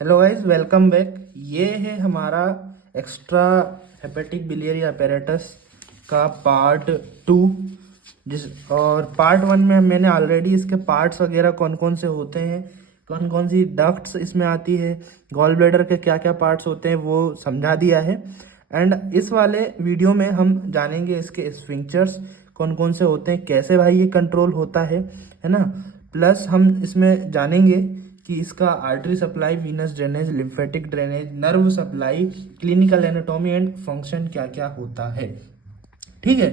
Hello guys, welcome back. ये है हमारा एक्स्ट्रा हेपेटिक बिलियरी अपैरेटस का पार्ट 2। जिस और पार्ट 1 में मैंने ऑलरेडी इसके पार्ट्स वगैरह कौन कौन से होते हैं, कौन कौन सी डक्ट्स इसमें आती है, गॉल ब्लैडर के क्या क्या पार्ट्स होते हैं वो समझा दिया है। एंड इस वाले वीडियो में हम जानेंगे इसके स्फिंक्चर्स कौन कौन से होते हैं, कैसे भाई ये कंट्रोल होता है ना। प्लस हम इसमें जानेंगे कि इसका artery supply, Venus drainage, lymphatic drainage, nerve supply, clinical anatomy and function क्या क्या होता है। ठीक है,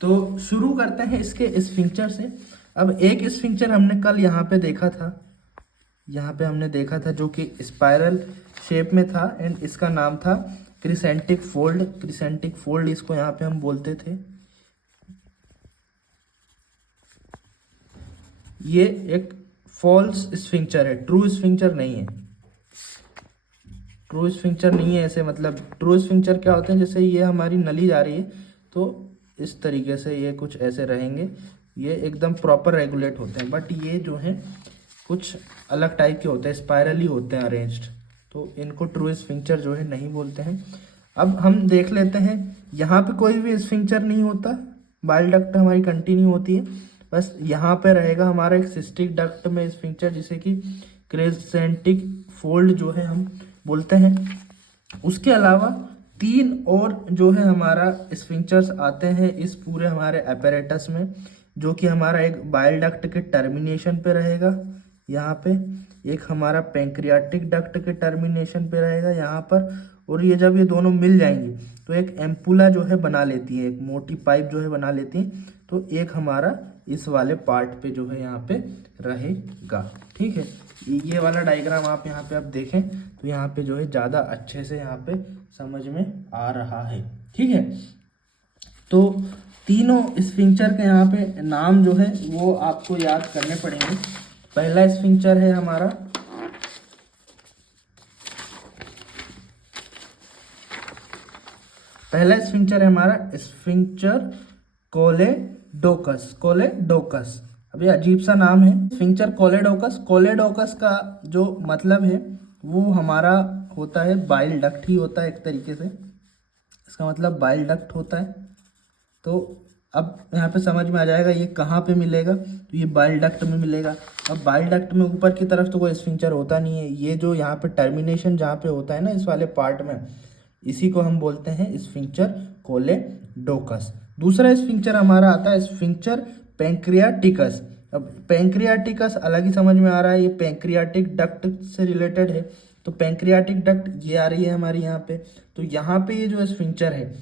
तो शुरू करते हैं इसके स्फिंक्चर से। अब एक स्फिंक्चर हमने कल यहाँ पे देखा था, यहाँ पे हमने देखा था जो कि स्पाइरल शेप में था एंड इसका नाम था क्रिसेंटिक फोल्ड। क्रिसेंटिक फोल्ड इसको यहाँ पे हम बोलते थे। ये एक फॉल्स स्फिंक्चर है, ट्रू स्फिंक्चर नहीं है। ट्रू स्फिंक्चर नहीं है ऐसे, मतलब ट्रू स्फिंक्चर क्या होते हैं, जैसे ये हमारी नली जा रही है तो इस तरीके से ये कुछ ऐसे रहेंगे, ये एकदम प्रॉपर रेगुलेट होते हैं। बट ये जो है कुछ अलग टाइप के होते हैं, स्पाइरली होते हैं अरेंज्ड, तो इनको ट्रू स्फिंक्चर जो है नहीं बोलते हैं। अब हम देख लेते हैं, यहाँ पे कोई भी स्फिंक्चर नहीं होता, बाइल डक्ट हमारी कंटिन्यू होती है। बस यहाँ पे रहेगा हमारा एक सिस्टिक डक्ट में स्फिंक्चर, जिसे कि क्रेसेंटिक फोल्ड जो है हम बोलते हैं। उसके अलावा तीन और जो है हमारा स्फिंक्चर्स आते हैं इस पूरे हमारे अपैरेटस में, जो कि हमारा एक बाइल डक्ट के टर्मिनेशन पे रहेगा यहाँ पे, एक हमारा पैंक्रियाटिक डक्ट के टर्मिनेशन पे रहेगा यहाँ पर, और ये जब ये दोनों मिल जाएंगी तो एक एम्पुला जो है बना लेती है, एक मोटी पाइप जो है बना लेती है। तो एक हमारा इस वाले पार्ट पे जो है यहाँ पे रहेगा। ठीक है, ये वाला डायग्राम आप यहाँ पे आप देखें तो यहाँ पे जो है ज़्यादा अच्छे से यहाँ पे समझ में आ रहा है। ठीक है, तो तीनों स्फिंक्चर के यहाँ पे नाम जो है वो आपको याद करने पड़ेंगे। पहला स्फिंक्चर है हमारा स्फिंक्चर कोलेडोकस। कोलेडोकस, अभी अजीब सा नाम है, स्फिंक्चर कोलेडोकस। कोलेडोकस का जो मतलब है वो हमारा होता है बाइल डक्ट ही होता है एक तरीके से, इसका मतलब बाइल डक्ट होता है। तो अब यहाँ पे समझ में आ जाएगा ये कहाँ पे मिलेगा, तो ये बाइल डक्ट में मिलेगा। अब बाइल डक्ट में ऊपर की तरफ तो कोई स्फिंक्चर होता नहीं है, ये जो यहाँ पे टर्मिनेशन जहाँ पे होता है ना इस वाले पार्ट में, इसी को हम बोलते हैं स्फिंक्चर कोलेडोकस। दूसरा स्फिंक्चर हमारा आता है स्फिंक्चर पैंक्रियाटिकस। अब पैंक्रियाटिकस अलग ही समझ में आ रहा है, ये पैंक्रियाटिक डक्ट से रिलेटेड है। तो पैंक्रियाटिक डक्ट ये आ रही है हमारी यहाँ पे, तो यहाँ पे ये जो स्फिंक्चर है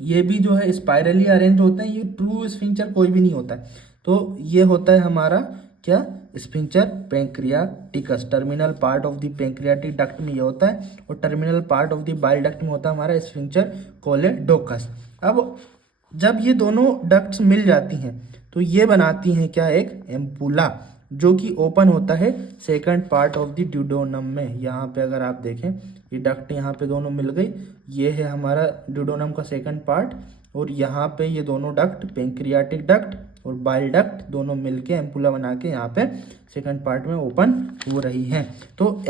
ये भी जो है स्पाइरली अरेंज होते हैं। ये ट्रू स्फिंक्चर कोई भी नहीं होता है, तो ये होता है हमारा क्या, sphincter pancreaticus. Terminal part of the pancreatic duct में ये होता है, और terminal part of the bile duct में होता है हमारा स्फिंक्चर कोलेडोकस। अब जब ये दोनों डक्ट्स मिल जाती हैं तो ये बनाती हैं क्या, एक एम्पुला, जो कि ओपन होता है second part of the duodenum में। यहाँ पे अगर आप देखें ये डक्ट यहाँ पे दोनों मिल गई, ये है हमारा ड्यूडोनम का सेकंड पार्ट, और यहाँ पे ये दोनों डक्ट पैंक्रियाटिक डक्ट और बाइल डक्ट दोनों मिलके एम्पुला बना के यहाँ पे सेकंड पार्ट में ओपन हो रही हैं। तो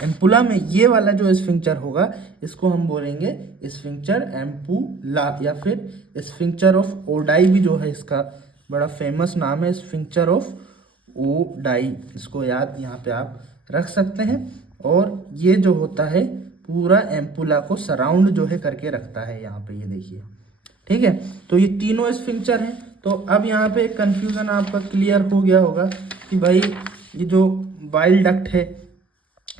एम्पुला में ये वाला जो स्फिंक्चर होगा इसको हम बोलेंगे स्फिंक्चर एम्पुला, या फिर स्फिंक्चर ऑफ ओडाई भी जो है इसका बड़ा फेमस नाम है, स्फिंक्चर ऑफ ओडाई। इसको याद यहाँ पे आप रख सकते हैं। और ये जो होता है पूरा एम्पुला को सराउंड जो है करके रखता है यहाँ पे, ये देखिए। ठीक है, तो ये तीनों स्फिंक्चर हैं। तो अब यहाँ पे कंफ्यूजन आपका क्लियर हो गया होगा कि भाई ये जो बाइल डक्ट है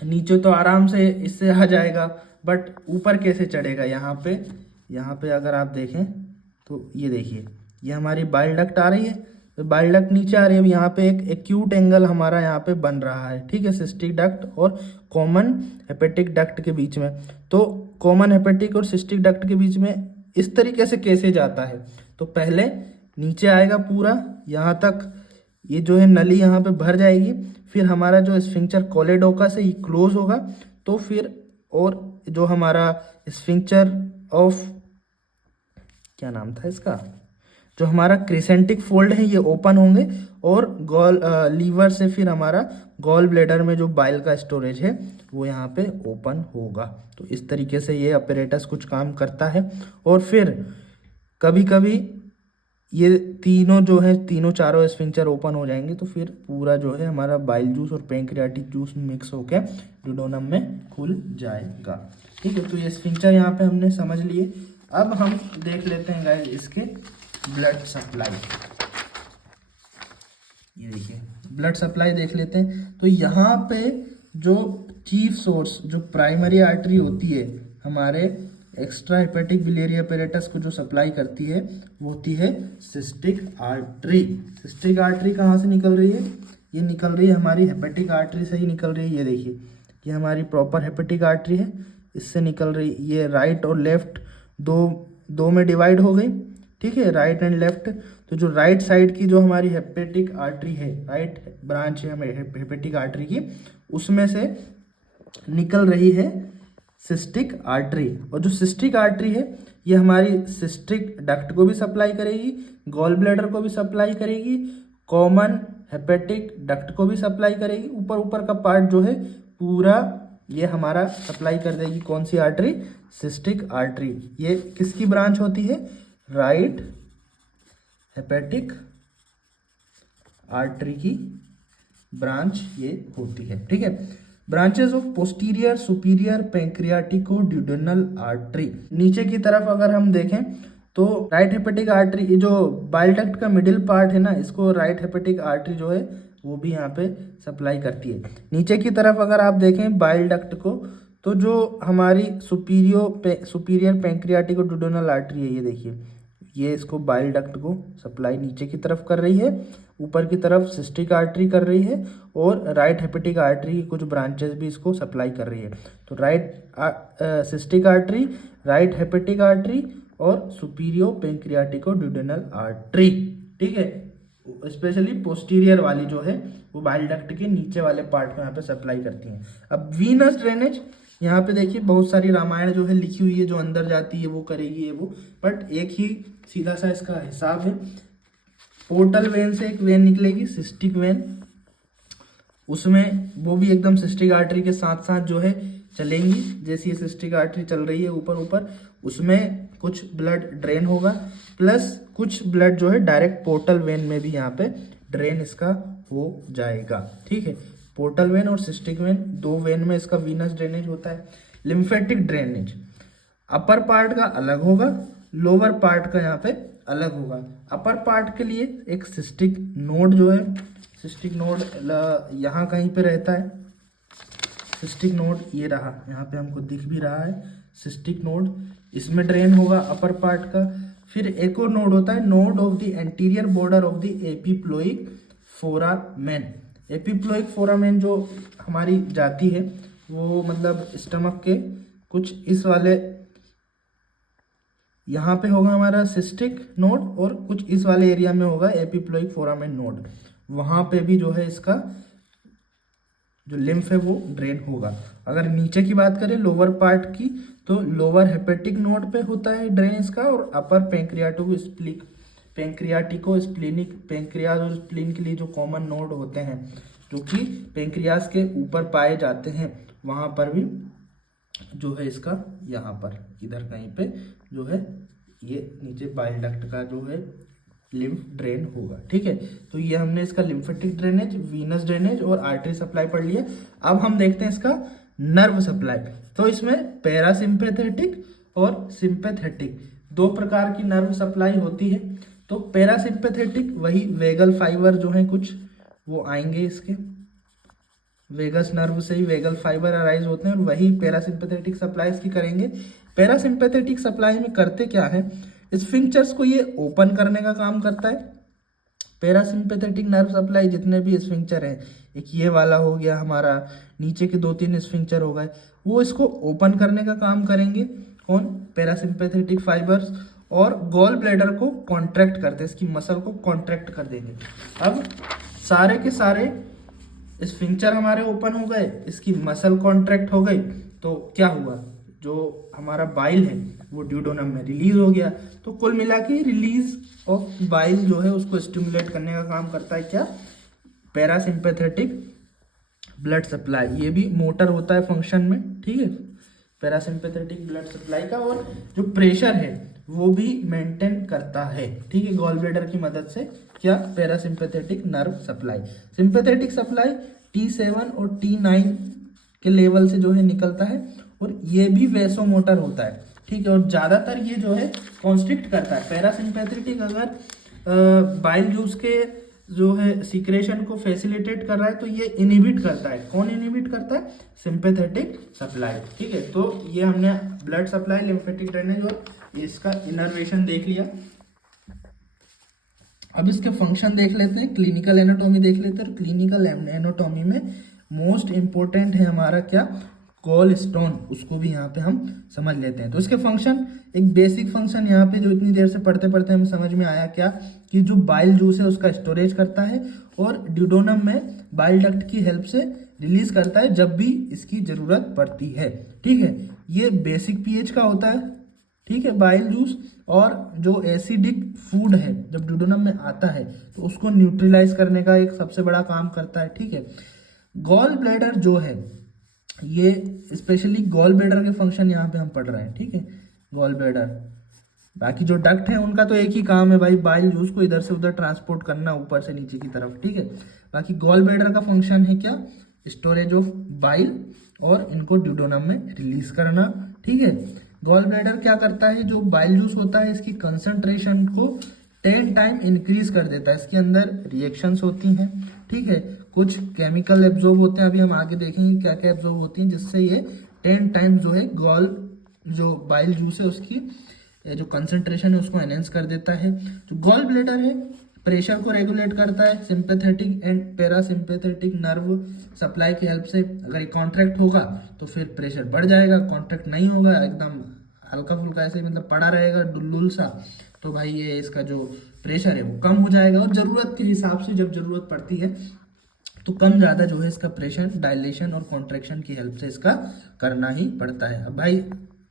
नीचे तो आराम से इससे आ जाएगा, बट ऊपर कैसे चढ़ेगा। यहाँ पे अगर आप देखें तो ये देखिए, ये हमारी बाइल डक्ट आ रही है, तो बाइल डक्ट नीचे आ रही है। अब यहाँ पे एक एक्यूट एंगल हमारा यहाँ पे बन रहा है, ठीक है, सिस्टिक डक्ट और कॉमन हेपेटिक डक्ट के बीच में। तो कॉमन हेपेटिक और सिस्टिक डक्ट के बीच में इस तरीके से कैसे जाता है, तो पहले नीचे आएगा पूरा यहाँ तक, ये जो है नली यहाँ पे भर जाएगी, फिर हमारा जो स्फिंक्चर कोलेडोकस है ये क्लोज होगा, तो फिर और जो हमारा स्फिंक्चर ऑफ, क्या नाम था इसका, जो हमारा क्रिसेंटिक फोल्ड है ये ओपन होंगे और लीवर से फिर हमारा गॉल ब्लेडर में जो बाइल का स्टोरेज है वो यहाँ पे ओपन होगा। तो इस तरीके से ये अपरेटस कुछ काम करता है। और फिर कभी कभी ये तीनों जो है तीनों चारों स्फिंक्टर ओपन हो जाएंगे तो फिर पूरा जो है हमारा बाइल जूस और पैंक्रियाटिक जूस मिक्स होकर ड्यूडेनम में खुल जाएगा। ठीक है, तो ये स्फिंक्टर यहाँ पे हमने समझ लिए। अब हम देख लेते हैं गाइस इसके ब्लड सप्लाई। ये देखिए ब्लड सप्लाई देख लेते हैं। तो यहाँ पे जो चीफ सोर्स जो प्राइमरी आर्टरी होती है हमारे एक्स्ट्रा हेपेटिक बिलियरी अपैरेटस को जो सप्लाई करती है वो होती है सिस्टिक आर्टरी। सिस्टिक आर्टरी कहाँ से निकल रही है? ये निकल रही है हमारी हेपेटिक आर्टरी से ही निकल रही है। ये देखिए ये हमारी प्रॉपर हेपेटिक आर्टरी है, इससे निकल रही। ये राइट और लेफ्ट दो में डिवाइड हो गई। ठीक है, राइट एंड लेफ्ट। तो जो राइट साइड की जो हमारी हेपेटिक आर्टरी है, राइट ब्रांच है हमें हेपेटिक आर्टरी की, उसमें से निकल रही है सिस्टिक आर्टरी। और जो सिस्टिक आर्टरी है ये हमारी सिस्टिक डक्ट को भी सप्लाई करेगी, गॉल ब्लैडर को भी सप्लाई करेगी, कॉमन हेपेटिक डक्ट को भी सप्लाई करेगी। ऊपर का पार्ट जो है पूरा ये हमारा सप्लाई कर देगी। कौन सी आर्टरी? Cystic artery. ये किसकी ब्रांच होती है? राइट हेपेटिक आर्टरी की ब्रांच ये होती है। ठीक है, branches of posterior superior pancreatico duodenal artery. नीचे की तरफ अगर हम देखें तो राइट हेपेटिक आर्टरी, जो बाइल डक्ट का मिडिल पार्ट है ना, इसको राइट हेपेटिक आर्टरी जो है वो भी यहाँ पे सप्लाई करती है। नीचे की तरफ अगर आप देखें बाइल डक्ट को, तो जो हमारी सुपीरियर पैंक्रियाटिको ड्यूडेनल आर्टरी है, ये देखिए ये इसको बाइल डक्ट को सप्लाई नीचे की तरफ कर रही है, ऊपर की तरफ सिस्टिक आर्टरी कर रही है और राइट हेपेटिक आर्टरी की कुछ ब्रांचेस भी इसको सप्लाई कर रही है। तो right cystic artery, right hepatic artery और सुपीरियर पैंक्रियाटिको ड्यूडेनल आर्टरी। ठीक है, स्पेशली पोस्टीरियर वाली जो है वो बाइल डक्ट के नीचे वाले पार्ट को यहाँ पे सप्लाई करती हैं। अब वीनस ड्रेनेज, यहाँ पे देखिए बहुत सारी रामायण जो है लिखी हुई है, जो अंदर जाती है वो करेगी ये वो, बट एक ही सीधा सा इसका हिसाब है। पोर्टल वेन से एक वेन निकलेगी सिस्टिक वेन, उसमें वो भी एकदम सिस्टिक आर्टरी के साथ साथ जो है चलेंगी। जैसी ये सिस्टिक आर्टरी चल रही है ऊपर उसमें कुछ ब्लड ड्रेन होगा, प्लस कुछ ब्लड जो है डायरेक्ट पोर्टल वेन में भी यहाँ पे ड्रेन इसका हो जाएगा। ठीक है, पोर्टल वेन और सिस्टिक वेन, दो वेन में इसका वीनस ड्रेनेज होता है। लिम्फेटिक ड्रेनेज अपर पार्ट का अलग होगा, लोअर पार्ट का यहाँ पे अलग होगा। अपर पार्ट के लिए एक सिस्टिक नोड जो है, सिस्टिक नोड यहाँ कहीं पे रहता है। सिस्टिक नोड ये रहा, यहाँ पे हमको दिख भी रहा है सिस्टिक नोड, इसमें ड्रेन होगा अपर पार्ट का। फिर एक और नोड होता है, node of the anterior border of the epiploic foramen. Epiploic foramen जो हमारी जाती है वो मतलब स्टमक के कुछ इस वाले, यहाँ पे होगा हमारा सिस्टिक नोड और कुछ इस वाले एरिया में होगा एपिप्लोइक फोरामेन नोड। वहाँ पे भी जो है इसका जो लिम्फ है वो ड्रेन होगा। अगर नीचे की बात करें लोअर पार्ट की, तो लोअर हेपेटिक नोड पे होता है ड्रेन इसका, और अपर पैंक्रियाटिको स्प्लीनिक, पैंक्रियाज और स्प्लीन के लिए जो कॉमन नोड होते हैं जो कि पैंक्रियाज के ऊपर पाए जाते हैं, वहाँ पर भी जो है इसका यहाँ पर इधर कहीं पे जो है ये नीचे बाइल डक्ट का जो है लिम्फ ड्रेन होगा। ठीक है, तो ये हमने इसका लिम्फेटिक ड्रेनेज, वीनस ड्रेनेज और आर्टरी सप्लाई पढ़ लिया। अब हम देखते हैं इसका नर्व सप्लाई। तो इसमें पैरासिम्पैथेटिक और सिंपैथेटिक दो प्रकार की नर्व सप्लाई होती है। तो पैरासिम्पैथेटिक वही वेगल फाइबर जो है कुछ वो आएंगे, इसके वेगस नर्व से ही वेगल फाइबर अराइज होते हैं, और वही पैरासिम्पैथेटिक सप्लाई इसकी करेंगे। पैरासिम्पैथेटिक सप्लाई में करते क्या है, स्फिंक्चर्स को ये ओपन करने का काम करता है। पैरासिम्पैथेटिक नर्व सप्लाई जितने भी स्फिंक्चर हैं, एक ये वाला हो गया हमारा, नीचे के 2-3 स्फिंक्चर हो गए, वो इसको ओपन करने का काम करेंगे। कौन? Parasympathetic fibres. और गॉल ब्लैडर को कॉन्ट्रैक्ट करते हैं, इसकी मसल को कॉन्ट्रैक्ट कर देंगे। अब सारे के सारे स्फिंक्चर हमारे ओपन हो गए, इसकी मसल कॉन्ट्रैक्ट हो गई, तो क्या हुआ, जो हमारा बाइल है वो ड्यूडेनम में रिलीज हो गया। तो कुल मिला के रिलीज ऑफ बाइल जो है उसको स्टिमुलेट करने का काम करता है क्या, पैरासिम्पैथेटिक ब्लड सप्लाई। ये भी मोटर होता है फंक्शन में, ठीक है, पैरासिम्पैथेटिक ब्लड सप्लाई का। और जो प्रेशर है वो भी मेंटेन करता है, ठीक है, गॉल ब्लैडर की मदद से। क्या, parasympathetic nerve supply. Sympathetic supply T7 और T9 के लेवल से जो है निकलता है, और ये भी वैसोमोटर होता है, ठीक है। और ज़्यादातर ये जो है कॉन्स्ट्रिक्ट करता है। पैरासिम्पैथेटिक अगर बाइल जूस के जो है सीक्रेशन को फैसिलिटेट कर रहा है तो ये इनहिबिट करता है। कौन इनहिबिट करता है, सिंपैथेटिक सप्लाई, ठीक है। तो ये हमने ब्लड सप्लाई, लिम्फेटिक ड्रेनेज और इसका इनर्वेशन देख लिया। अब इसके फंक्शन देख लेते हैं, क्लिनिकल एनाटॉमी देख लेते हैं। क्लिनिकल एनाटॉमी में मोस्ट इंपॉर्टेंट है हमारा क्या, गॉल स्टोन, उसको भी यहाँ पे हम समझ लेते हैं। तो इसके फंक्शन, एक बेसिक फंक्शन यहाँ पे जो इतनी देर से पढ़ते पढ़ते हमें समझ में आया क्या, कि जो बाइल जूस है उसका स्टोरेज करता है और ड्यूडेनम में बाइल डक्ट की हेल्प से रिलीज करता है जब भी इसकी जरूरत पड़ती है, ठीक है। ये बेसिक पीएच का होता है, ठीक है, बाइल जूस। और जो एसिडिक फूड है जब ड्यूडेनम में आता है तो उसको न्यूट्रलाइज करने का एक सबसे बड़ा काम करता है, ठीक है। गॉल ब्लैडर जो है, ये स्पेशली गॉल ब्लैडर के फंक्शन यहाँ पे हम पढ़ रहे हैं, ठीक है, गॉल ब्लैडर। बाकी जो डक्ट है उनका तो एक ही काम है भाई, बाइल जूस को इधर से उधर ट्रांसपोर्ट करना, ऊपर से नीचे की तरफ, ठीक है। बाकी गॉल ब्लैडर का फंक्शन है क्या, स्टोरेज ऑफ बाइल और इनको ड्यूडेनम में रिलीज करना, ठीक है। गॉल ब्लैडर क्या करता है, जो बाइल जूस होता है इसकी कंसंट्रेशन को 10 टाइम इंक्रीज कर देता है। इसके अंदर रिएक्शंस होती हैं, ठीक है, कुछ केमिकल एब्जॉर्ब होते हैं, अभी हम आगे देखेंगे क्या क्या एब्जॉर्ब होती हैं, जिससे ये 10 टाइम जो है गॉल, जो बाइल जूस है उसकी जो कंसंट्रेशन है उसको एनहेंस कर देता है। जो गॉल ब्लैडर है प्रेशर को रेगुलेट करता है sympathetic and parasympathetic nerve supply की हेल्प से। अगर ये कॉन्ट्रैक्ट होगा तो फिर प्रेशर बढ़ जाएगा, कॉन्ट्रैक्ट नहीं होगा, एकदम हल्का फुल्का ऐसे मतलब पड़ा रहेगा डुल्लुल सा, तो भाई ये इसका जो प्रेशर है वो कम हो जाएगा। और ज़रूरत के हिसाब से जब ज़रूरत पड़ती है तो कम ज़्यादा जो है इसका प्रेशर डायलेशन और कॉन्ट्रैक्शन की हेल्प से इसका करना ही पड़ता है। अब भाई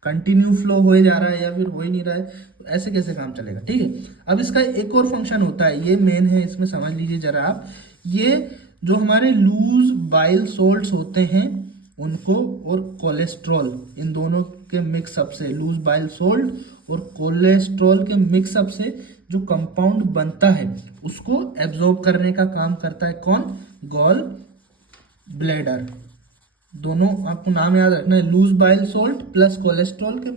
कंटिन्यू फ्लो हो जा रहा है या फिर हो ही नहीं रहा है, तो ऐसे कैसे काम चलेगा, ठीक है। अब इसका एक और फंक्शन होता है, ये मेन है, इसमें समझ लीजिए जरा आप। ये जो हमारे लूज बाइल सोल्ट्स होते हैं उनको और कोलेस्ट्रॉल, इन दोनों के मिक्सअप से, लूज बाइल सोल्ट और कोलेस्ट्रॉल के मिक्सअप से जो कंपाउंड बनता है उसको एब्जॉर्ब करने का काम करता है कौन, गॉल ब्लैडर। दोनों आपको नाम याद रखना है, लूज बाइल सोल्ट प्लस कोलेस्ट्रॉल के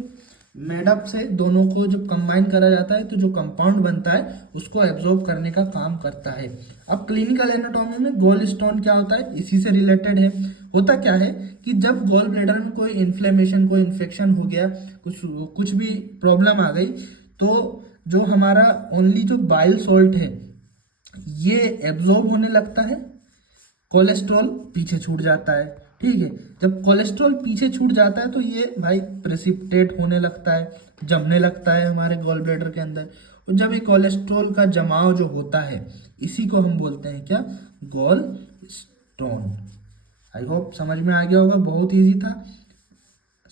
मेडअप से दोनों को जब कंबाइन करा जाता है तो जो कंपाउंड बनता है उसको एब्जॉर्ब करने का काम करता है। अब क्लिनिकल एनाटॉमी में गॉल स्टोन क्या होता है, इसी से रिलेटेड है। होता क्या है कि जब गॉल ब्लैडर में कोई इन्फ्लेमेशन, कोई इन्फेक्शन हो गया, कुछ भी प्रॉब्लम आ गई, तो जो हमारा ओनली जो बाइल सोल्ट है ये एब्जॉर्ब होने लगता है, कोलेस्ट्रॉल पीछे छूट जाता है, ठीक है। जब कोलेस्ट्रॉल पीछे छूट जाता है तो ये भाई प्रेसिपिटेट होने लगता है, जमने लगता है हमारे गॉल ब्लैडर के अंदर। और जब ये कोलेस्ट्रॉल का जमाव जो होता है इसी को हम बोलते हैं क्या, गॉल स्टोन। आई होप समझ में आ गया होगा, बहुत इजी था।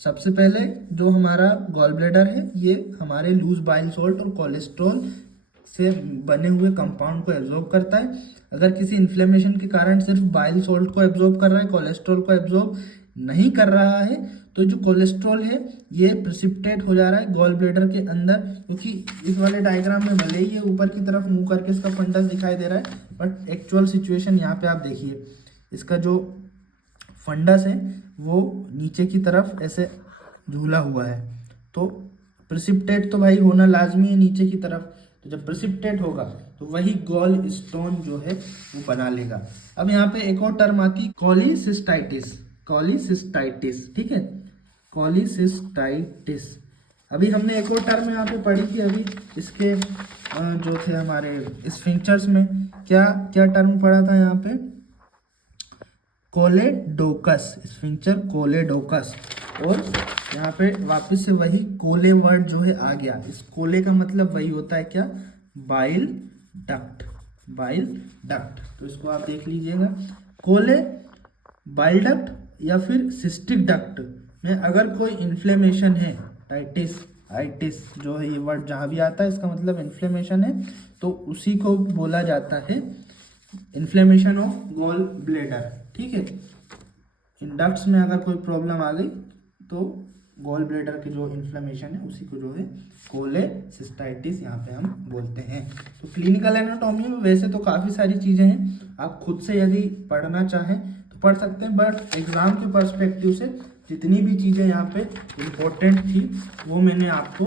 सबसे पहले जो हमारा गॉल ब्लैडर है ये हमारे लूज बाइल सोल्ट और कोलेस्ट्रॉल से बने हुए कंपाउंड को एब्जॉर्ब करता है। अगर किसी इन्फ्लेमेशन के कारण सिर्फ बाइल सोल्ट को एब्जॉर्ब कर रहा है, कोलेस्ट्रॉल को एब्जॉर्ब नहीं कर रहा है, तो जो कोलेस्ट्रॉल है ये प्रेसिपिटेट हो जा रहा है गॉल ब्लैडर के अंदर। क्योंकि इस वाले डायग्राम में भले ही ये ऊपर की तरफ मुंह करके इसका फंडस दिखाई दे रहा है, बट एक्चुअल सिचुएशन यहाँ पे आप देखिए, इसका जो फंडस है वो नीचे की तरफ ऐसे झूला हुआ है, तो प्रेसिपिटेट तो भाई होना लाजमी है नीचे की तरफ। तो जब प्रेसिपिटेट होगा तो वही गॉल स्टोन जो है वो बना लेगा। अब यहाँ पे एक और टर्म आती, कॉलीसिस्टाइटिस। कॉलीसिस्टाइटिस, ठीक है, कॉलीसिस्टाइटिस। अभी हमने एक और टर्म यहाँ पे पढ़ी थी, अभी इसके जो थे हमारे स्फिंक्टर्स में, क्या क्या टर्म पढ़ा था यहाँ पे, कोलेडोकस, स्फिंक्टर कोलेडोकस। और यहाँ पे वापस से वही कोले वर्ड जो है आ गया। इस कोले का मतलब वही होता है क्या, बाइल डक्ट, बाइल डक्ट। तो इसको आप देख लीजिएगा, कोले बाइल डक्ट या फिर सिस्टिक डक्ट, में अगर कोई इन्फ्लेमेशन है, टाइटिस, आइटिस जो है ये वर्ड जहाँ भी आता है इसका मतलब इन्फ्लेमेशन है, तो उसी को बोला जाता है इन्फ्लेमेशन ऑफ गॉल ब्लेडर। ठीक है, इंडक्ट्स में अगर कोई प्रॉब्लम आ गई तो गॉल ब्लेडर की जो इन्फ्लेमेशन है उसी को जो है कोलेसिस्टाइटिस यहाँ पे हम बोलते हैं। तो क्लिनिकल एनाटॉमी में वैसे तो काफ़ी सारी चीज़ें हैं, आप खुद से यदि पढ़ना चाहें तो पढ़ सकते हैं, बट एग्ज़ाम के पर्सपेक्टिव से जितनी भी चीज़ें यहाँ पे इम्पोर्टेंट थी वो मैंने आपको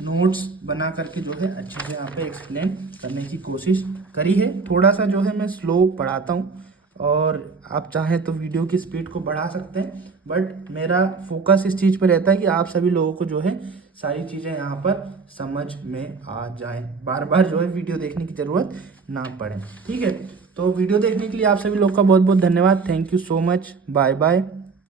नोट्स बना करके जो है अच्छे से यहाँ पे एक्सप्लेन करने की कोशिश करी है। थोड़ा सा जो है मैं स्लो पढ़ाता हूँ और आप चाहें तो वीडियो की स्पीड को बढ़ा सकते हैं, बट मेरा फोकस इस चीज़ पर रहता है कि आप सभी लोगों को जो है सारी चीज़ें यहाँ पर समझ में आ जाएं, बार बार जो है वीडियो देखने की ज़रूरत ना पड़े। ठीक है, तो वीडियो देखने के लिए आप सभी लोग का बहुत बहुत धन्यवाद। Thank you so much, bye bye.